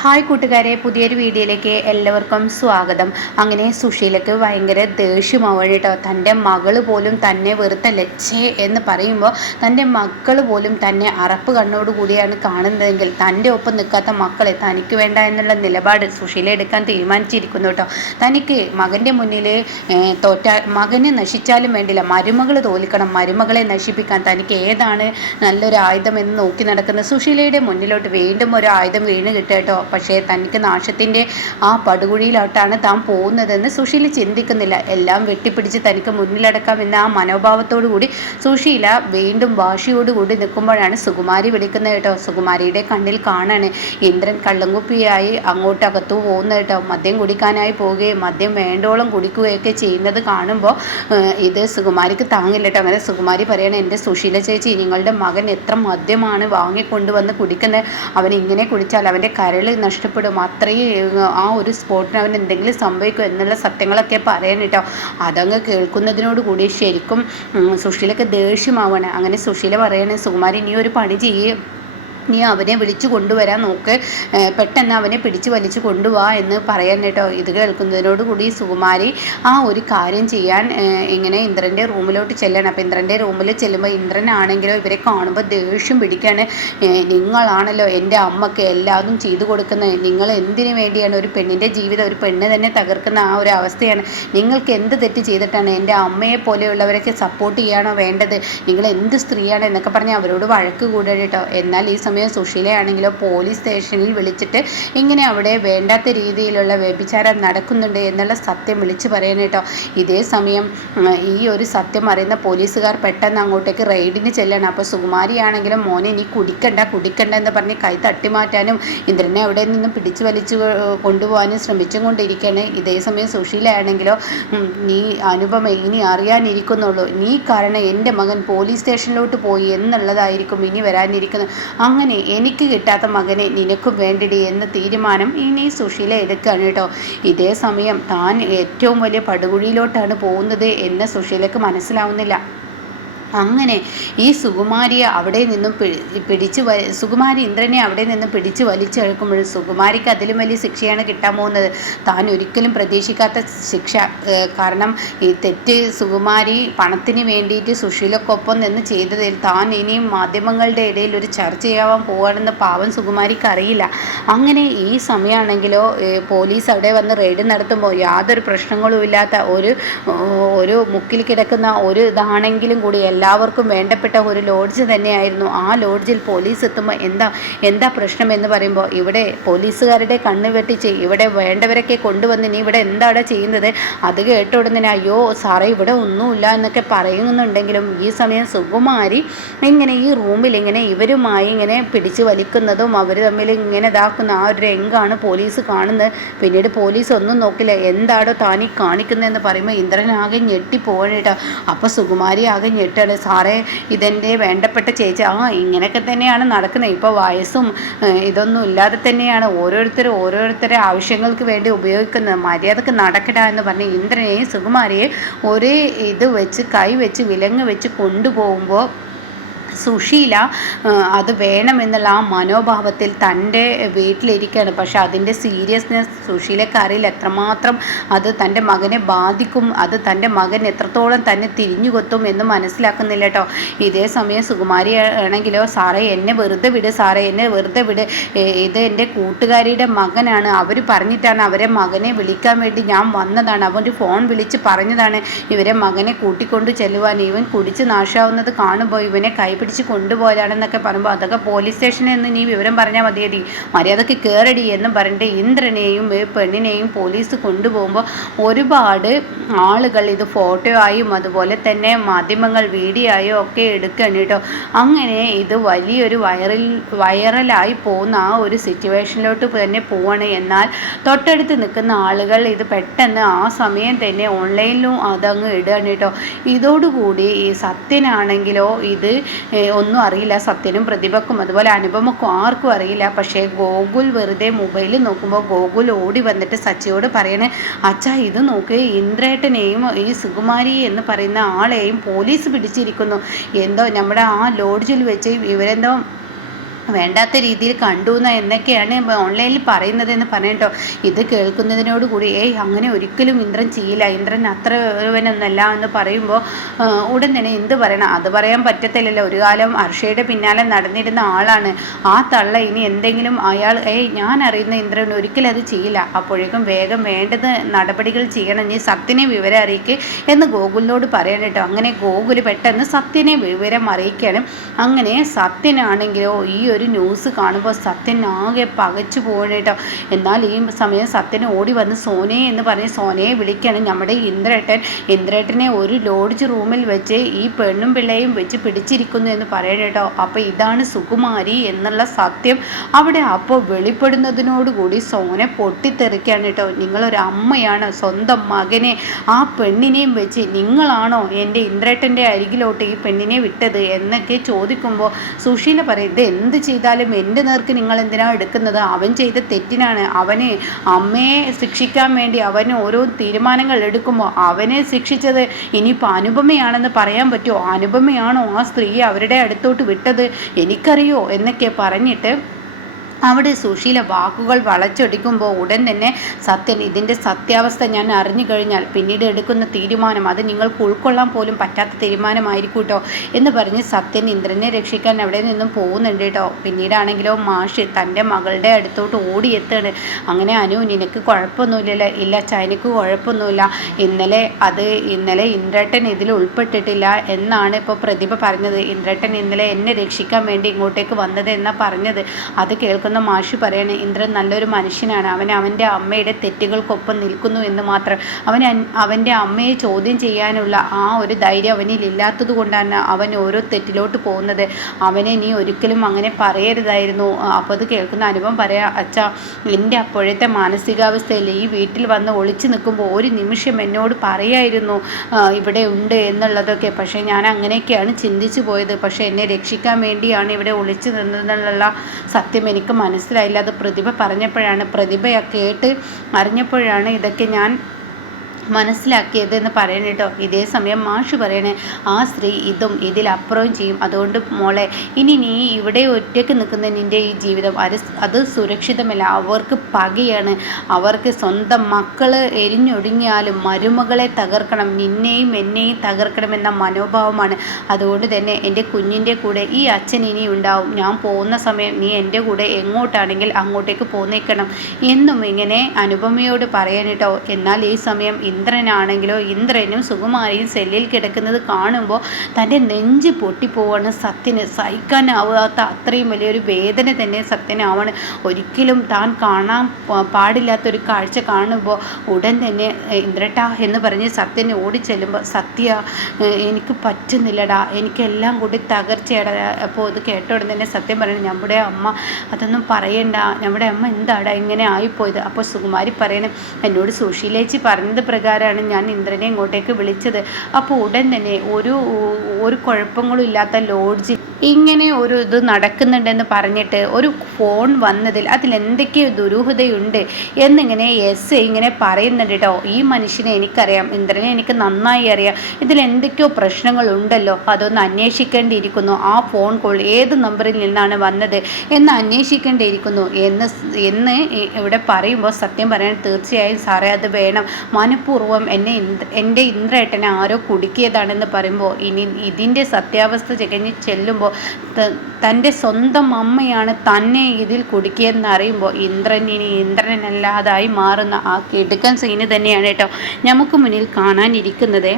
Hi കൂട്ടുകാരെ, പുതിയൊരു വീഡിയോയിലേക്ക് എല്ലാവർക്കും സ്വാഗതം. അങ്ങനെ സുശീലക്ക് ഭയങ്കര ദേഷ്യമാവണം കേട്ടോ. തൻ്റെ മകള് പോലും തന്നെ വെറുത്തല്ലേ എന്ന് പറയുമ്പോൾ തൻ്റെ മക്കൾ പോലും തന്നെ അറപ്പ് കണ്ണോടുകൂടിയാണ് കാണുന്നതെങ്കിൽ തൻ്റെ ഒപ്പം നിൽക്കാത്ത മക്കളെ തനിക്ക് വേണ്ട എന്നുള്ള നിലപാട് സുശീല എടുക്കാൻ തീരുമാനിച്ചിരിക്കുന്നു കേട്ടോ. തനിക്ക് മകൻ്റെ മുന്നിൽ മകനെ നശിച്ചാലും വേണ്ടില്ല, മരുമകൾ തോൽക്കണം, മരുമകളെ നശിപ്പിക്കാൻ തനിക്ക് ഏതാണ് നല്ലൊരു ആയുധം എന്ന് നോക്കി നടക്കുന്ന സുശീലയുടെ മുന്നിലോട്ട് വീണ്ടും ഒരു ആയുധം വീണ് കിട്ടുക കേട്ടോ. പക്ഷേ തനിക്ക് നാശത്തിൻ്റെ ആ പടുകുഴിയിലോട്ടാണ് താൻ പോകുന്നതെന്ന് സുശീല ചിന്തിക്കുന്നില്ല. എല്ലാം വെട്ടിപ്പിടിച്ച് തനിക്ക് മുന്നിലടക്കാം എന്ന ആ മനോഭാവത്തോടു കൂടി സുശീല വീണ്ടും വാശിയോടുകൂടി നിൽക്കുമ്പോഴാണ് സുകുമാരി വിളിക്കുന്നത് കേട്ടോ. സുകുമാരിയുടെ കണ്ണിൽ കാണാണ് ഇന്ദ്രൻ കള്ളങ്കുപ്പിയായി അങ്ങോട്ടകത്തു പോകുന്നത് കേട്ടോ. മദ്യം കുടിക്കാനായി പോവുകയും മദ്യം വേണ്ടോളം കുടിക്കുകയൊക്കെ ചെയ്യുന്നത് കാണുമ്പോൾ ഇത് സുകുമാരിക്ക് താങ്ങില്ല കേട്ടോ. അങ്ങനെ സുകുമാരി പറയണേ, എൻ്റെ സുശീല ചേച്ചി, നിങ്ങളുടെ മകൻ എത്ര മദ്യമാണ് വാങ്ങിക്കൊണ്ടുവന്ന് കുടിക്കുന്നത്, അവൻ ഇങ്ങനെ കുടിച്ചാൽ അവൻ്റെ കരൾ നഷ്ടപ്പെടും, അത്രയും ആ ഒരു സ്പോട്ടിന് അവൻ എന്തെങ്കിലും സംഭവിക്കും എന്നുള്ള സത്യങ്ങളൊക്കെ പറയാൻ കേട്ടോ. അതങ്ങ് കേൾക്കുന്നതിനോട് കൂടി ശരിക്കും സുശീലക്ക് ദേഷ്യമാവണം. അങ്ങനെ സുശീല പറയണേ, സുകുമാരി നീ ഒരു പണി ചെയ്യേ, നീ അവനെ വിളിച്ചു കൊണ്ടുവരാൻ നോക്ക്, പെട്ടെന്ന് അവനെ പിടിച്ചു വലിച്ചു കൊണ്ടുപോവാ എന്ന് പറയാൻ കേട്ടോ. ഇത് കേൾക്കുന്നതിനോടുകൂടി സുകുമാരി ആ ഒരു കാര്യം ചെയ്യാൻ ഇങ്ങനെ ഇന്ദ്രൻ്റെ റൂമിലോട്ട് ചെല്ലണം. അപ്പോൾ ഇന്ദ്രൻ്റെ റൂമിൽ ചെല്ലുമ്പോൾ ഇന്ദ്രനാണെങ്കിലോ ഇവരെ കാണുമ്പോൾ ദേഷ്യം പിടിക്കുകയാണ്. നിങ്ങളാണല്ലോ എൻ്റെ അമ്മയ്ക്ക് എല്ലാതും ചെയ്തു കൊടുക്കുന്നത്, നിങ്ങൾ എന്തിനു വേണ്ടിയാണ് ഒരു പെണ്ണിൻ്റെ ജീവിതം, ഒരു പെണ്ണ് തന്നെ തകർക്കുന്ന ആ ഒരു അവസ്ഥയാണ്, നിങ്ങൾക്ക് എന്ത് തെറ്റ് ചെയ്തിട്ടാണ് എൻ്റെ അമ്മയെ പോലെയുള്ളവരൊക്കെ സപ്പോർട്ട് ചെയ്യാനോ വേണ്ടത്, നിങ്ങൾ എന്ത് സ്ത്രീയാണ് എന്നൊക്കെ പറഞ്ഞ് അവരോട് വഴക്ക് കൂടുക കേട്ടോ. എന്നാൽ ഈ സമയം സുശീലയാണെങ്കിലോ പോലീസ് സ്റ്റേഷനിൽ വിളിച്ചിട്ട് ഇങ്ങനെ അവിടെ വേണ്ടാത്ത രീതിയിലുള്ള വ്യഭിചാരം നടക്കുന്നുണ്ട് എന്നുള്ള സത്യം വിളിച്ചു പറയാൻ കേട്ടോ. ഇതേ സമയം ഈ ഒരു സത്യം അറിയുന്ന പോലീസുകാർ പെട്ടെന്ന് അങ്ങോട്ടേക്ക് റെയ്ഡിന് ചെല്ലണം. അപ്പോൾ സുകുമാരിയാണെങ്കിലും മോനെ നീ കുടിക്കണ്ട എന്ന് പറഞ്ഞ് കൈ തട്ടിമാറ്റാനും ഇന്ദ്രനെ അവിടെ നിന്നും പിടിച്ചു വലിച്ചു കൊണ്ടുപോകാനും ശ്രമിച്ചും കൊണ്ടിരിക്കുകയാണ്. ഇതേ സമയം സുശീലയാണെങ്കിലോ നീ അനുപമ ഇനി അറിയാനിരിക്കുന്നുള്ളൂ, നീ കാരണം എൻ്റെ മകൻ പോലീസ് സ്റ്റേഷനിലോട്ട് പോയി എന്നുള്ളതായിരിക്കും ഇനി വരാനിരിക്കുന്നത്, അങ്ങനെ എനിക്ക് കിട്ടാത്ത മകനെ നിനക്കും വേണ്ടിടി എന്ന തീരുമാനം ഇനി സുശീല എടുക്കുകയാണ് കേട്ടോ. ഇതേ സമയം താൻ ഏറ്റവും വലിയ പടുകുഴിയിലോട്ടാണ് പോകുന്നത് എന്ന് സുശീലക്ക് മനസ്സിലാവുന്നില്ല. അങ്ങനെ ഈ സുകുമാരിയെ അവിടെ നിന്നും സുകുമാരി ഇന്ദ്രനെ അവിടെ നിന്നും പിടിച്ച് വലിച്ചെടുക്കുമ്പോഴും സുകുമാരിക്ക് അതിലും വലിയ ശിക്ഷയാണ് കിട്ടാൻ പോകുന്നത്. താൻ ഒരിക്കലും പ്രതീക്ഷിക്കാത്ത ശിക്ഷ. കാരണം ഈ തെറ്റ് സുകുമാരി പണത്തിന് വേണ്ടിയിട്ട് സുശീലക്കൊപ്പം നിന്ന് ചെയ്തതിൽ താൻ ഇനിയും മാധ്യമങ്ങളുടെ ഇടയിൽ ഒരു ചർച്ചയാവാൻ പോവുകയാണെന്ന് പാവം സുകുമാരിക്ക് അറിയില്ല. അങ്ങനെ ഈ സമയമാണെങ്കിലോ പോലീസ് അവിടെ വന്ന് റെയ്ഡ് നടത്തുമ്പോൾ യാതൊരു പ്രശ്നങ്ങളും ഇല്ലാത്ത ഒരു മുക്കിൽ കിടക്കുന്ന ഒരു ഇതാണെങ്കിലും കൂടി എല്ലാവർക്കും വേണ്ടപ്പെട്ട ഒരു ലോഡ്ജ് തന്നെയായിരുന്നു. ആ ലോഡ്ജിൽ പോലീസ് എത്തുമ്പോൾ എന്താ പ്രശ്നം എന്ന് പറയുമ്പോൾ ഇവിടെ പോലീസുകാരുടെ കണ്ണ് വെട്ടിച്ച് ഇവിടെ വേണ്ടവരൊക്കെ കൊണ്ടുവന്ന് നീ ഇവിടെ എന്താണ് ചെയ്യുന്നത്, അത് കേട്ട ഉടനെ അയ്യോ സാറേ ഇവിടെ ഒന്നുമില്ല എന്നൊക്കെ പറയുന്നുണ്ടെങ്കിലും ഈ സമയം സുകുമാരി ഇങ്ങനെ ഈ റൂമിൽ ഇങ്ങനെ ഇവരുമായി ഇങ്ങനെ പിടിച്ച് വലിക്കുന്നതും അവർ തമ്മിൽ ഇങ്ങനെ ഇതാക്കുന്ന ആ ഒരു രംഗമാണ് പോലീസ് കാണുന്നത്. പിന്നീട് പോലീസ് ഒന്നും നോക്കില്ല, എന്താടോ താനീ കാണിക്കുന്നതെന്ന് പറയുമ്പോൾ ഇന്ദ്രനാകെ ഞെട്ടിപ്പോവാണ് കേട്ടോ. അപ്പോൾ സുകുമാരി ആകെ ഞെട്ടാണ്, സാറേ ഇതെൻ്റെ വേണ്ടപ്പെട്ട ചേച്ചി, ഇങ്ങനെയൊക്കെ തന്നെയാണ് നടക്കുന്നത്, ഇപ്പോൾ വയസ്സും ഇതൊന്നും ഇല്ലാതെ തന്നെയാണ് ഓരോരുത്തരെ ആവശ്യങ്ങൾക്ക് വേണ്ടി ഉപയോഗിക്കുന്നത്, മര്യാദക്ക് നടക്കട എന്ന് പറഞ്ഞ് ഇന്ദ്രനെയും സുകുമാരിയെ ഒരേ ഇത് വെച്ച് കൈ വെച്ച് വിലങ്ങ് വെച്ച് കൊണ്ടുപോകുമ്പോൾ സുശീല അത് വേണമെന്നുള്ള ആ മനോഭാവത്തിൽ തൻ്റെ വീട്ടിലിരിക്കുകയാണ്. പക്ഷെ അതിൻ്റെ സീരിയസ്നെസ് സുശീലക്ക് അറിയില്ല, എത്രമാത്രം അത് തൻ്റെ മകനെ ബാധിക്കും, അത് തൻ്റെ മകൻ എത്രത്തോളം തന്നെ തിരിഞ്ഞു കൊത്തും എന്ന് മനസ്സിലാക്കുന്നില്ല കേട്ടോ. ഇതേ സമയം സുകുമാരി ആണെങ്കിലോ സാറേ എന്നെ വെറുതെ വിട്, സാറേ എന്നെ വെറുതെ വിട്, ഇത് എൻ്റെ കൂട്ടുകാരിയുടെ മകനാണ്, അവർ പറഞ്ഞിട്ടാണ് അവരെ മകനെ വിളിക്കാൻ വേണ്ടി ഞാൻ വന്നതാണ്, അവൻ്റെ ഫോൺ വിളിച്ച് പറഞ്ഞതാണ് ഇവരെ മകനെ കൂട്ടിക്കൊണ്ട് ചെല്ലുവാൻ, ഇവൻ കുടിച്ച് നാശാവുന്നത് കാണുമ്പോൾ ഇവനെ കൈപിടിച്ച് കൊണ്ടുപോയാണെന്നൊക്കെ പറയുമ്പോൾ അതൊക്കെ പോലീസ് സ്റ്റേഷനിൽ നിന്ന് നീ വിവരം പറഞ്ഞാൽ മതിയടി, മര്യാദക്ക് കയറടി എന്നും പറഞ്ഞിട്ട് ഇന്ദ്രനെയും പെണ്ണിനെയും പോലീസ് കൊണ്ടുപോകുമ്പോൾ ഒരുപാട് ആളുകൾ ഇത് ഫോട്ടോ ആയും അതുപോലെ തന്നെ മാധ്യമങ്ങൾ വീഡിയോ ആയോ ഒക്കെ എടുക്കുകയാണ് കേട്ടോ. അങ്ങനെ ഇത് വലിയൊരു വൈറലായി പോകുന്ന ആ ഒരു സിറ്റുവേഷനിലോട്ട് തന്നെ പോവാണ്. എന്നാൽ തൊട്ടടുത്ത് നിൽക്കുന്ന ആളുകൾ ഇത് പെട്ടെന്ന് ആ സമയം തന്നെ ഓൺലൈനിലും അതങ്ങ് ഇടുകയാണ് കേട്ടോ. ഇതോടുകൂടി ഈ സത്യനാണെങ്കിലോ ഇത് ഒന്നും അറിയില്ല, സത്യനും പ്രതിഭക്കും അതുപോലെ അനുപമക്കും ആർക്കും അറിയില്ല. പക്ഷേ ഗോകുൽ വെറുതെ മൊബൈൽ നോക്കുമ്പോൾ ഗോകുൽ ഓടി വന്നിട്ട് സച്ചിയോട് പറയണേ, അച്ഛാ ഇത് നോക്ക്, ഇന്ദ്രേട്ടനെയും ഈ സുകുമാരി എന്ന് പറയുന്ന ആളെയും പോലീസ് പിടിച്ചിരിക്കുന്നു, എന്തോ നമ്മുടെ ആ ലോഡ്ജിൽ വെച്ച് ഇവരെന്തോ വേണ്ടാത്ത രീതിയിൽ കണ്ടു എന്നൊക്കെയാണ് ഓൺലൈനിൽ പറയുന്നതെന്ന് പറഞ്ഞിട്ടോ. ഇത് കേൾക്കുന്നതിനോട് കൂടി അങ്ങനെ ഒരിക്കലും ഇന്ദ്രൻ ചെയ്യില്ല, ഇന്ദ്രൻ അത്രവനൊന്നല്ല എന്ന് പറയുമ്പോൾ ഉടൻ തന്നെ എന്ത് പറയണം, അത് പറയാൻ പറ്റത്തില്ലല്ലോ. ഒരു കാലം അർഷയുടെ പിന്നാലെ നടന്നിരുന്ന ആളാണ് ആ തള്ള. ഇനി എന്തെങ്കിലും അയാൾ ഞാൻ അറിയുന്ന ഇന്ദ്രൻ ഒരിക്കലും അത് ചെയ്യില്ല. അപ്പോഴേക്കും വേഗം വേണ്ടത് നടപടികൾ ചെയ്യണം, നീ സത്യനെ വിവരം അറിയിക്ക് എന്ന് ഗോകുലിനോട് പറയണം കേട്ടോ. അങ്ങനെ ഗോകുൽ പെട്ടെന്ന് സത്യനെ വിവരം അറിയിക്കണം. അങ്ങനെ സത്യനാണെങ്കിലോ ഈ ഒരു ന്യൂസ് കാണുമ്പോൾ സത്യൻ ആകെ പകച്ചു പോകണം കേട്ടോ. എന്നാൽ ഈ സമയം സത്യൻ ഓടി വന്ന് സോനയെ എന്ന് പറഞ്ഞ് സോനയെ വിളിക്കണം. നമ്മുടെ ഇന്ദ്രേട്ടനെ ഒരു ലോഡ്ജ് റൂമിൽ വെച്ച് ഈ പെണ്ണും പിള്ളയും വെച്ച് പിടിച്ചിരിക്കുന്നു എന്ന് പറയണം കേട്ടോ. അപ്പോൾ ഇതാണ് സുകുമാരി എന്നുള്ള സത്യം അവിടെ അപ്പോൾ വെളിപ്പെടുന്നതിനോടുകൂടി സോന പൊട്ടിത്തെറിക്കുകയാണ് കേട്ടോ. നിങ്ങളൊരു അമ്മയാണ്, സ്വന്തം മകനെ ആ പെണ്ണിനെയും വെച്ച് നിങ്ങളാണോ എൻ്റെ ഇന്ദ്രേട്ടൻ്റെ അരികിലോട്ട് ഈ പെണ്ണിനെ വിട്ടത് എന്നൊക്കെ ചോദിക്കുമ്പോൾ സുശീല പറയും, ഇത് എന്ത് ചെയ്താലും എൻ്റെ നേർക്ക് നിങ്ങൾ എന്തിനാണ് എടുക്കുന്നത്, അവൻ ചെയ്ത തെറ്റിനാണ്. അവന് അമ്മയെ ശിക്ഷിക്കാൻ വേണ്ടി അവന് ഓരോ തീരുമാനങ്ങൾ എടുക്കുമ്പോൾ അവനെ ശിക്ഷിച്ചത് ഇനിയിപ്പോൾ അനുപമയാണെന്ന് പറയാൻ പറ്റുമോ? അനുപമയാണോ ആ സ്ത്രീയെ അവരുടെ അടുത്തോട്ട് വിട്ടത്, എനിക്കറിയോ എന്നൊക്കെ പറഞ്ഞിട്ട് അവിടെ സുശീല വാക്കുകൾ വളച്ചൊടിക്കുമ്പോൾ ഉടൻ തന്നെ സത്യൻ ഇതിൻ്റെ സത്യാവസ്ഥ ഞാൻ അറിഞ്ഞു കഴിഞ്ഞാൽ പിന്നീട് എടുക്കുന്ന തീരുമാനം അത് നിങ്ങൾക്ക് ഉൾക്കൊള്ളാൻ പോലും പറ്റാത്ത തീരുമാനമായിരിക്കും കേട്ടോ എന്ന് പറഞ്ഞ് സത്യൻ ഇന്ദ്രനെ രക്ഷിക്കാൻ അവിടെ നിന്നും പോകുന്നുണ്ട് കേട്ടോ. പിന്നീടാണെങ്കിലോ മാഷ് തൻ്റെ മകളുടെ അടുത്തോട്ട് ഓടിയെത്താണ്. അങ്ങനെ അനു നിനക്ക് കുഴപ്പമൊന്നുമില്ലല്ലോ? ഇല്ല ചൈനക്ക് കുഴപ്പമൊന്നുമില്ല, ഇന്നലെ ഇന്ദ്രേട്ടൻ ഇതിൽ ഉൾപ്പെട്ടിട്ടില്ല എന്നാണ് ഇപ്പോൾ പ്രതിഭ പറഞ്ഞത്. ഇന്ദ്രേട്ടൻ ഇന്നലെ എന്നെ രക്ഷിക്കാൻ വേണ്ടി ഇങ്ങോട്ടേക്ക് വന്നത് എന്നാണ് പറഞ്ഞത്. അത് കേൾക്കുന്ന മാഷി പറയണേ, ഇന്ദ്രൻ നല്ലൊരു മനുഷ്യനാണ്, അവൻ്റെ അമ്മയുടെ തെറ്റുകൾക്കൊപ്പം നിൽക്കുന്നു എന്ന് മാത്രം. അവൻ്റെ അമ്മയെ ചോദ്യം ചെയ്യാനുള്ള ആ ഒരു ധൈര്യം അവനിൽ ഇല്ലാത്തത് കൊണ്ടാണ് അവൻ ഓരോ തെറ്റിലോട്ട് പോകുന്നത്. അവനെ നീ ഒരിക്കലും അങ്ങനെ പറയരുതായിരുന്നു. അപ്പോൾ അത് കേൾക്കുന്ന അനുഭവം പറയാം, അച്ഛാ എൻ്റെ അപ്പോഴത്തെ മാനസികാവസ്ഥയിൽ ഈ വീട്ടിൽ വന്ന് ഒളിച്ചു നിൽക്കുമ്പോൾ ഒരു നിമിഷം എന്നോട് പറയായിരുന്നു ഇവിടെ ഉണ്ട് എന്നുള്ളതൊക്കെ. പക്ഷേ ഞാൻ അങ്ങനെയൊക്കെയാണ് ചിന്തിച്ചു പോയത്. പക്ഷേ എന്നെ രക്ഷിക്കാൻ വേണ്ടിയാണ് ഇവിടെ ഒളിച്ചു നിന്നതെന്നുള്ള സത്യം എനിക്ക് മനസ്സിലായില്ല. അത് പ്രതിഭ പറഞ്ഞപ്പോഴാണ്, പ്രതിഭ കേട്ട് അറിഞ്ഞപ്പോഴാണ് ഇതൊക്കെ ഞാൻ മനസ്സിലാക്കിയത് എന്ന് പറയണ കേട്ടോ. ഇതേ സമയം മാഷ് പറയണേ, ആ സ്ത്രീ ഇതും ഇതിലപ്പുറവും ചെയ്യും. അതുകൊണ്ട് മോളെ ഇനി നീ ഇവിടെ ഒറ്റയ്ക്ക് നിൽക്കുന്ന നിൻ്റെ ഈ ജീവിതം അത് സുരക്ഷിതമല്ല. അവർക്ക് പകയാണ്, അവർക്ക് സ്വന്തം മക്കൾ എരിഞ്ഞൊടുങ്ങിയാലും മരുമകളെ തകർക്കണം, നിന്നെയും എന്നെയും തകർക്കണമെന്ന മനോഭാവമാണ്. അതുകൊണ്ട് തന്നെ എൻ്റെ കുഞ്ഞിൻ്റെ കൂടെ ഈ അച്ഛൻ ഇനി ഉണ്ടാവും. ഞാൻ പോകുന്ന സമയം നീ എൻ്റെ കൂടെ എങ്ങോട്ടാണെങ്കിൽ അങ്ങോട്ടേക്ക് പോന്നേക്കണം എന്നും ഇങ്ങനെ അനുപമയോട് പറയാനിട്ടോ. എന്നാൽ ഈ സമയം ഇന്ദ്രനാണെങ്കിലോ ഇന്ദ്രനും സുകുമാരിയും സെല്ലിൽ കിടക്കുന്നത് കാണുമ്പോൾ തൻ്റെ നെഞ്ച് പൊട്ടിപ്പോവാണ്. സത്യന് സഹിക്കാനാവാത്ത അത്രയും വലിയൊരു വേദന തന്നെ സത്യനാവാണ്. ഒരിക്കലും താൻ കാണാൻ പാടില്ലാത്തൊരു കാഴ്ച കാണുമ്പോൾ ഉടൻ തന്നെ ഇന്ദ്രട്ടാ എന്ന് പറഞ്ഞ് സത്യനെ ഓടിച്ചെല്ലുമ്പോൾ സത്യ എനിക്ക് പറ്റുന്നില്ലടാ, എനിക്കെല്ലാം കൂടി തകർച്ചയടാ. അപ്പോൾ അത് കേട്ട ഉടൻ തന്നെ സത്യം പറയണം, നമ്മുടെ അമ്മ അതൊന്നും പറയണ്ട, നമ്മുടെ അമ്മ എന്താടാ ഇങ്ങനെ ആയിപ്പോയത്. അപ്പോൾ സുകുമാരി പറയണം, എന്നോട് സുശീലേച്ചി പറഞ്ഞത് പ്രകാരമാണ് ഞാൻ ഇന്ദ്രനെ ഇങ്ങോട്ടേക്ക് വിളിച്ചത്. അപ്പോൾ ഉടൻ തന്നെ ഒരു കുഴപ്പങ്ങളും ഇല്ലാത്ത ലോഡ്ജിൽ ഇങ്ങനെ ഒരു ഇത് നടക്കുന്നുണ്ടെന്ന് പറഞ്ഞിട്ട് ഒരു ഫോൺ വന്നതിൽ അതിലെന്തൊക്കെയോ ദുരൂഹതയുണ്ട് എന്നിങ്ങനെ ഇങ്ങനെ പറയുന്നുണ്ട് കേട്ടോ. ഈ മനുഷ്യനെ എനിക്കറിയാം, ഇന്ദ്രനെ എനിക്ക് നന്നായി അറിയാം, ഇതിലെന്തൊക്കെയോ പ്രശ്നങ്ങളുണ്ടല്ലോ, അതൊന്ന് അന്വേഷിക്കേണ്ടിയിരിക്കുന്നു. ആ ഫോൺ കോൾ ഏത് നമ്പറിൽ നിന്നാണ് വന്നത് എന്ന് അന്വേഷിക്കേണ്ടിയിരിക്കുന്നു എന്ന് ഇവിടെ പറയുമ്പോൾ സത്യം പറയാൻ തീർച്ചയായും സാറേ അത് വേണം, മനഃപൂർവ്വം എൻ്റെ ഇന്ദ്രേട്ടനെ ആരോ കുടുക്കിയതാണെന്ന് പറയുമ്പോൾ ഇനി ഇതിൻ്റെ സത്യാവസ്ഥ ചെകഞ്ഞ് ചെല്ലുമ്പോൾ തൻ്റെ സ്വന്തം അമ്മയാണ് തന്നെ ഇതിൽ കുടുക്കിയതെന്ന് അറിയുമ്പോൾ ഇന്ദ്രൻ ഇനി ഇന്ദ്രനല്ലാതായി മാറുന്ന ആ കിടുക്കൻ സീന് തന്നെയാണ് കേട്ടോ നമുക്ക് മുന്നിൽ കാണാനിരിക്കുന്നത്.